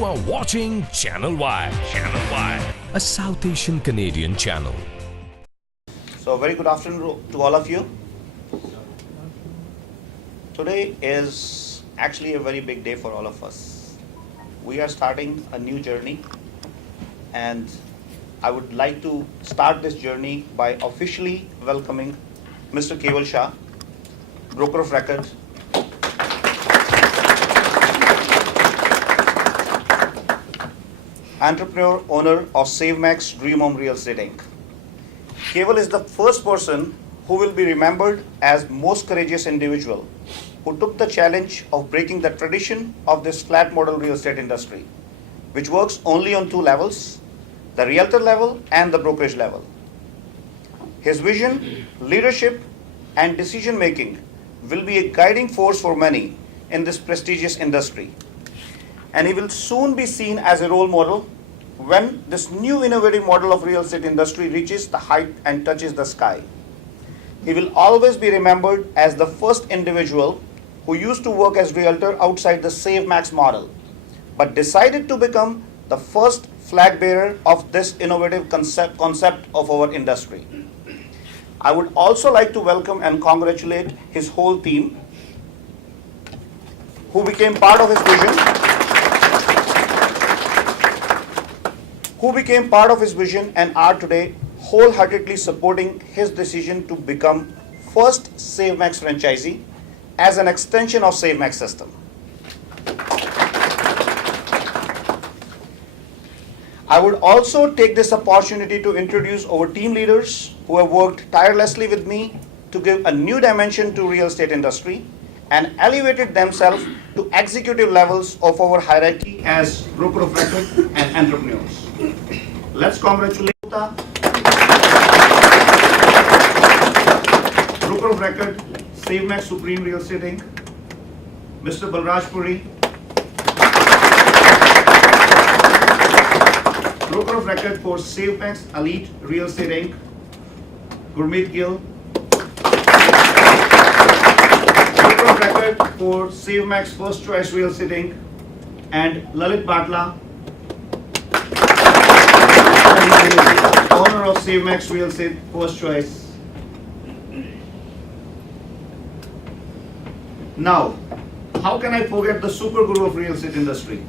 You are watching Channel Y. Channel Y, a South Asian Canadian channel. So very good afternoon to all of you. Today is actually a very big day for all of us. We are starting a new journey, and I would like to start this journey by officially welcoming Mr. Keval Shah, broker of record, entrepreneur, owner of SaveMax Dream Home Real Estate Inc. Keval is the first person who will be remembered as most courageous individual who took the challenge of breaking the tradition of this flat model real estate industry, which works only on two levels, the realtor level and the brokerage level. His vision, leadership, and decision making will be a guiding force for many in this prestigious industry. And he will soon be seen as a role model when this new innovative model of real estate industry reaches the height and touches the sky. He will always be remembered as the first individual who used to work as realtor outside the SaveMax model, but decided to become the first flag bearer of this innovative concept of our industry. I would also like to welcome and congratulate his whole team who became part of his vision, and are today wholeheartedly supporting his decision to become first SaveMax franchisee as an extension of SaveMax system. I would also take this opportunity to introduce our team leaders who have worked tirelessly with me to give a new dimension to real estate industry and elevated themselves to executive levels of our hierarchy as broker of record and entrepreneurs. Let's congratulate the broker of record, SaveMax Supreme Real Estate Inc., Mr. Balraj Puri, broker of record for SaveMax Elite Real Estate Inc., Gurmeet Gill, broker of record for SaveMax First Choice Real Estate Inc., and Lalit Batla, owner of SaveMax Real Estate First Choice. Now, how can I forget the super guru of real estate industry?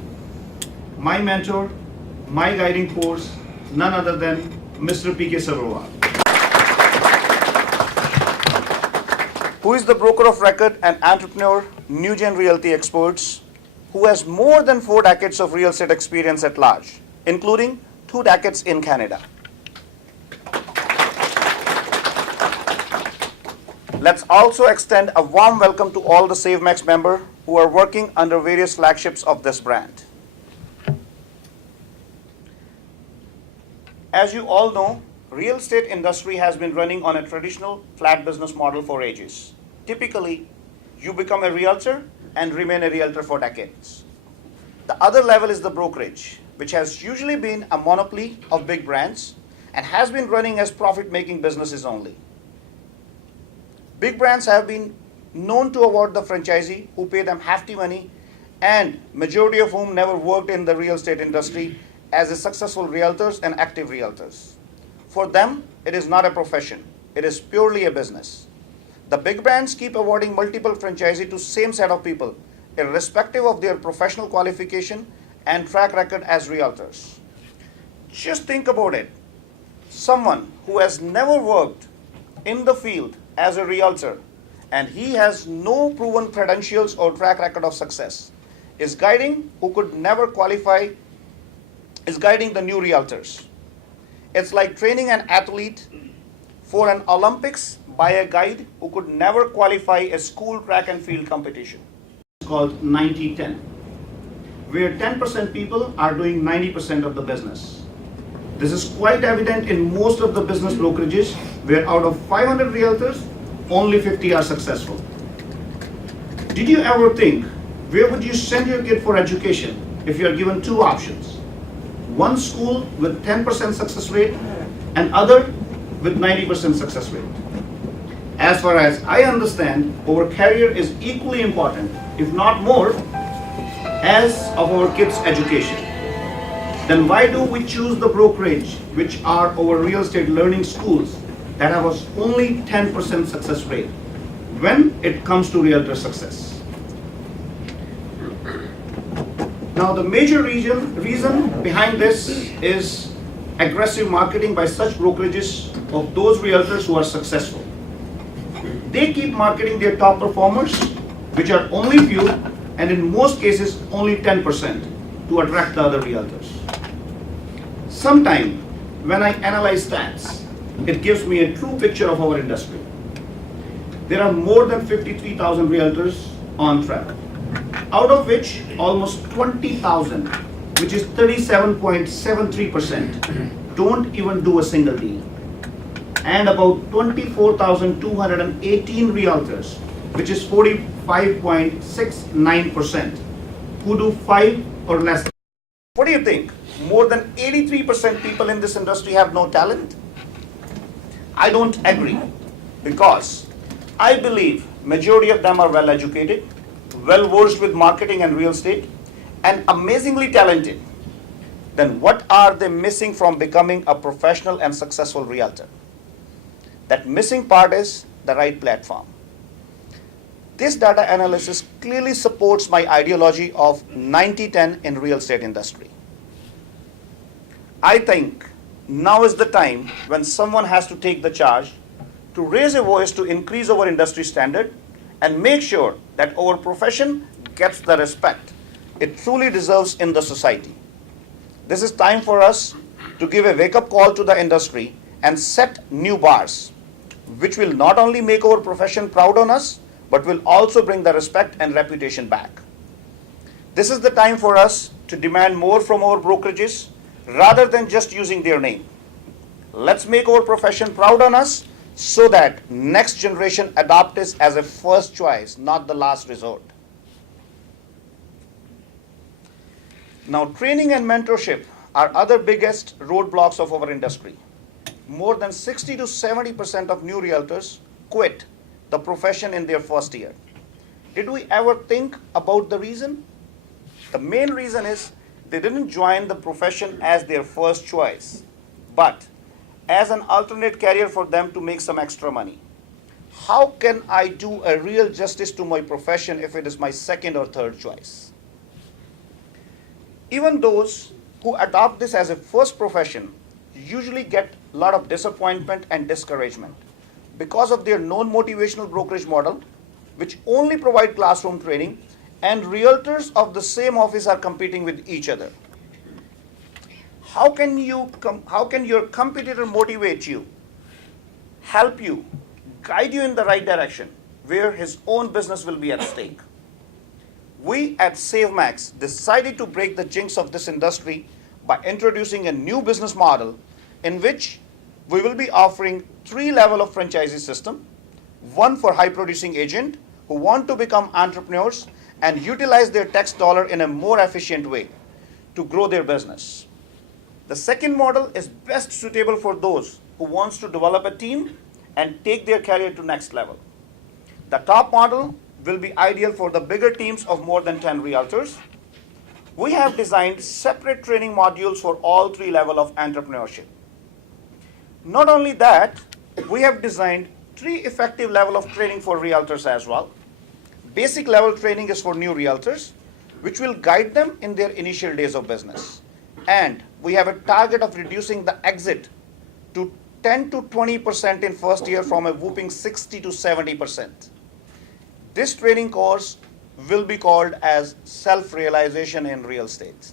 My mentor, my guiding force, none other than Mr. P.K. Savarwal, who is the broker of record and entrepreneur, new gen realty experts, who has more than 4 decades of real estate experience at large, including 2 decades in Canada. Let's also extend a warm welcome to all the SaveMax members who are working under various flagships of this brand. As you all know, real estate industry has been running on a traditional flat business model for ages. Typically, you become a realtor and remain a realtor for decades. The other level is the brokerage, which has usually been a monopoly of big brands and has been running as profit-making businesses only. Big brands have been known to award the franchisee who pay them hefty money, and majority of whom never worked in the real estate industry as a successful realtors and active realtors. For them, it is not a profession. It is purely a business. The big brands keep awarding multiple franchisee to same set of people, irrespective of their professional qualification and track record as realtors. Just think about it. Someone who has never worked in the field as a realtor and he has no proven credentials or track record of success is guiding the new realtors. It's like training an athlete for an Olympics by a guide who could never qualify a school track and field competition. It's called 90-10, where 10% people are doing 90% of the business. This is quite evident in most of the business brokerages, where out of 500 realtors, only 50 are successful. Did you ever think, where would you send your kid for education if you are given 2 options? One school with 10% success rate and other with 90% success rate. As far as I understand, our career is equally important, if not more, as of our kids' education, then why do we choose the brokerage, which are our real estate learning schools that have only 10% success rate when it comes to realtor success? Now, the major reason behind this is aggressive marketing by such brokerages of those realtors who are successful. They keep marketing their top performers, which are only few, and in most cases only 10%, to attract the other realtors. Sometimes when I analyze stats, it gives me a true picture of our industry. There are more than 53,000 realtors on track, out of which almost 20,000, which is 37.73%, don't even do a single deal. And about 24,218 realtors, which is 45.69%, who do 5 or less. What do you think? More than 83% people in this industry have no talent? I don't agree, because I believe majority of them are well educated, well versed with marketing and real estate, and amazingly talented. Then what are they missing from becoming a professional and successful realtor? That missing part is the right platform. This data analysis clearly supports my ideology of 90-10 in real estate industry. I think now is the time when someone has to take the charge to raise a voice to increase our industry standard and make sure that our profession gets the respect it truly deserves in the society. This is time for us to give a wake-up call to the industry and set new bars, which will not only make our profession proud on us, but will also bring the respect and reputation back. This is the time for us to demand more from our brokerages rather than just using their name. Let's make our profession proud on us so that next generation adopt us as a first choice, not the last resort. Now, training and mentorship are other biggest roadblocks of our industry. More than 60 to 70% of new realtors quit the profession in their first year. Did we ever think about the reason? The main reason is they didn't join the profession as their first choice, but as an alternate career for them to make some extra money. How can I do a real justice to my profession if it is my second or third choice? Even those who adopt this as a first profession usually get a lot of disappointment and discouragement because of their non-motivational brokerage model, which only provide classroom training, and realtors of the same office are competing with each other. How can your competitor motivate you, help you, guide you in the right direction where his own business will be at stake? We at SaveMax decided to break the jinx of this industry by introducing a new business model in which we will be offering 3 levels of franchisee system, one for high producing agent who want to become entrepreneurs and utilize their tax dollar in a more efficient way to grow their business. The second model is best suitable for those who wants to develop a team and take their career to next level. The top model will be ideal for the bigger teams of more than 10 realtors. We have designed separate training modules for all 3 levels of entrepreneurship. Not only that, we have designed 3 effective levels of training for realtors as well. Basic level training is for new realtors, which will guide them in their initial days of business. And we have a target of reducing the exit to 10 to 20% in first year from a whooping 60 to 70%. This training course will be called as self-realization in real estate.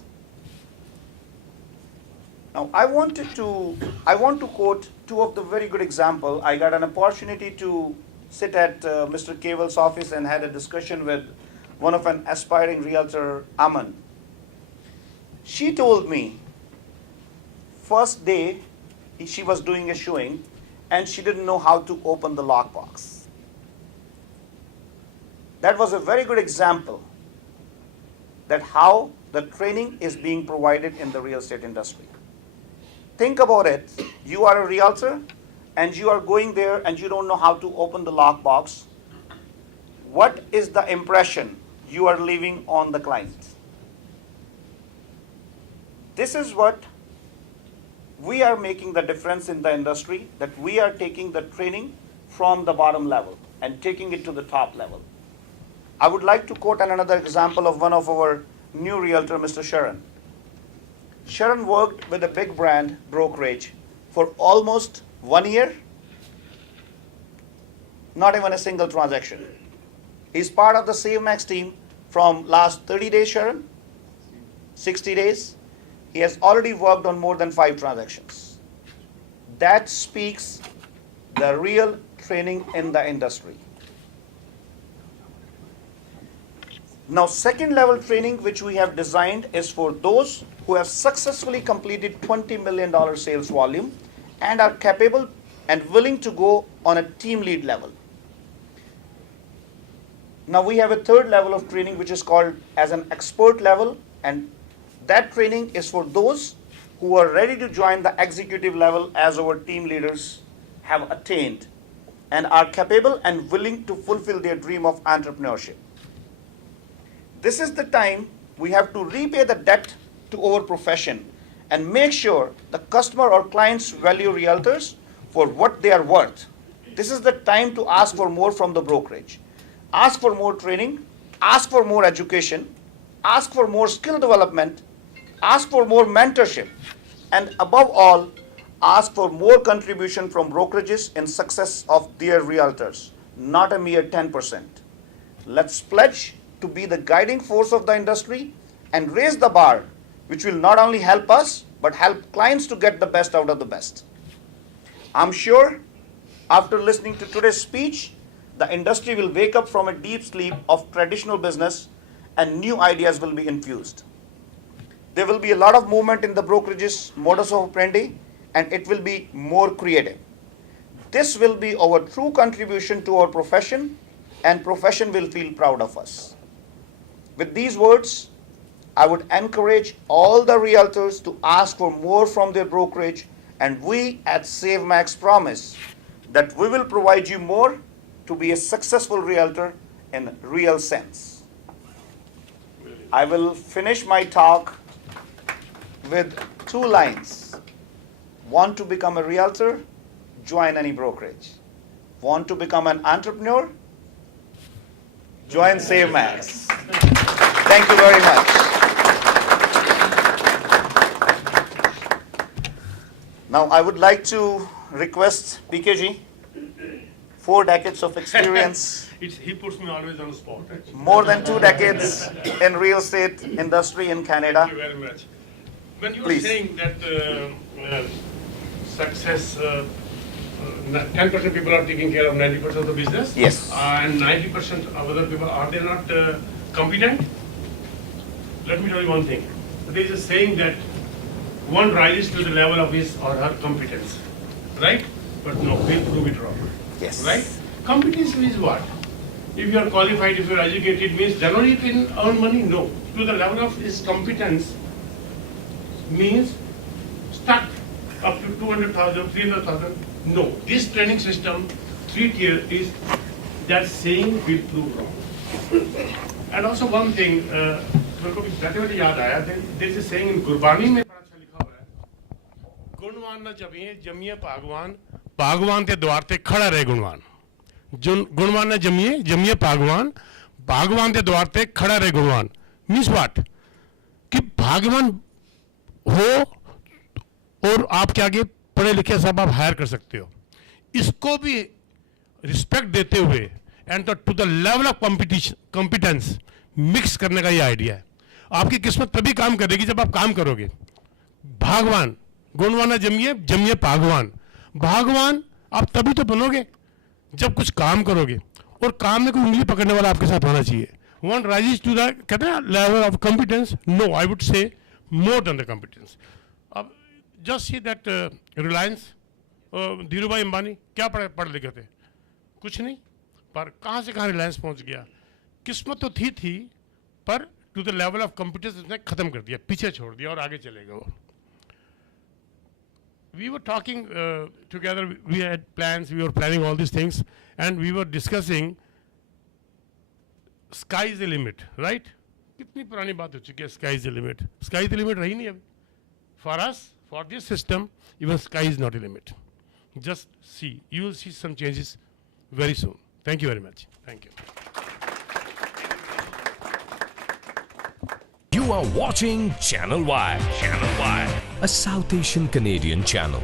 Now, I want to quote 2 of the very good example. I got an opportunity to sit at Mr. Keval's office and had a discussion with one of an aspiring realtor, Aman. She told me, first day she was doing a showing and she didn't know how to open the lockbox. That was a very good example that how the training is being provided in the real estate industry. Think about it. You are a realtor and you are going there and you don't know how to open the lockbox. What is the impression you are leaving on the client? This is what we are making the difference in the industry, that we are taking the training from the bottom level and taking it to the top level. I would like to quote another example of one of our new realtor, Mr. Sharon. Sharon worked with a big brand brokerage for almost 1 year, not even a single transaction. He's part of the SaveMax team from last 30 days, Sharon, 60 days. He has already worked on more than 5 transactions. That speaks the real training in the industry. Now, second level training which we have designed is for those who have successfully completed $20 million sales volume and are capable and willing to go on a team lead level. Now we have a third level of training which is called as an expert level, and that training is for those who are ready to join the executive level as our team leaders have attained and are capable and willing to fulfill their dream of entrepreneurship. This is the time we have to repay the debt to our profession and make sure the customer or clients value realtors for what they are worth. This is the time to ask for more from the brokerage. Ask for more training, ask for more education, ask for more skill development, ask for more mentorship, and above all, ask for more contribution from brokerages in success of their realtors, not a mere 10%. Let's pledge to be the guiding force of the industry and raise the bar, which will not only help us, but help clients to get the best out of the best. I'm sure after listening to today's speech, the industry will wake up from a deep sleep of traditional business and new ideas will be infused. There will be a lot of movement in the brokerage's modus operandi, and it will be more creative. This will be our true contribution to our profession, and profession will feel proud of us. With these words, I would encourage all the realtors to ask for more from their brokerage, and we at SaveMax promise that we will provide you more to be a successful realtor in real sense. I will finish my talk with 2 lines. Want to become a realtor? Join any brokerage. Want to become an entrepreneur? Join SaveMax. Thank you very much. Now I would like to request PKG, 4 decades of experience. He puts me always on the spot. Actually. More than 2 decades in real estate industry in Canada. Thank you very much. When you were Please. saying that success, 10% people are taking care of 90% of the business. Yes. And 90% of other people, are they not competent? Let me tell you one thing. There is a saying that one rises to the level of his or her competence, right? But no, we'll prove it wrong. Yes. Right? Competence means what? If you are qualified, if you are educated, means then only you can earn money? No. To the level of his competence means start up to 200,000, 300,000. No. This training system, 3-tier, is that saying will prove wrong. And also one thing, मेरे को बैठे बैठे याद आया, there is a saying in Gurbani में बड़ा अच्छा लिखा हुआ है, गुणवान न जमिए जमिए भागवान, भागवान के द्वार ते खड़ा रहे गुणवान. गुणवान न जमिए जमिए भागवान, भागवान के द्वार ते खड़ा रहे गुणवान. Means what? कि भागवान हो और आपके आगे पढ़े लिखे सब आप हायर कर सकते हो. इसको भी रिस्पेक्ट देते हुए and to the level of competence mix करने का ये आइडिया है. आपकी किस्मत तभी काम करेगी जब आप काम करोगे. भागवान, गुणवान जमिए जमिए भागवान. भागवान आप तभी तो बनोगे जब कुछ काम करोगे, और काम में कोई उंगली पकड़ने वाला आपके साथ होना चाहिए. वन राइजेस टू द कहते हैं level of competence. No, I would say more than the competence. अब just see that Reliance, Dhiru bhai Ambani क्या पढ़ लिखे थे? कुछ नहीं, पर कहाँ से कहाँ रिलायंस पहुँच गया. किस्मत तो थी पर to the level of competence उसने खत्म कर दिया, पीछे छोड़ दिया और आगे चलेगा वो. We were talking together, we had plans, we were planning all these things, and we were discussing sky is the limit, right? कितनी पुरानी बात हो चुकी है sky is the limit. Sky is the limit रही नहीं अभी. For us, for this system, even sky is not a limit. Just see. You will see some changes very soon. Thank you very much. Thank you. You are watching Channel Y, a South Asian Canadian channel.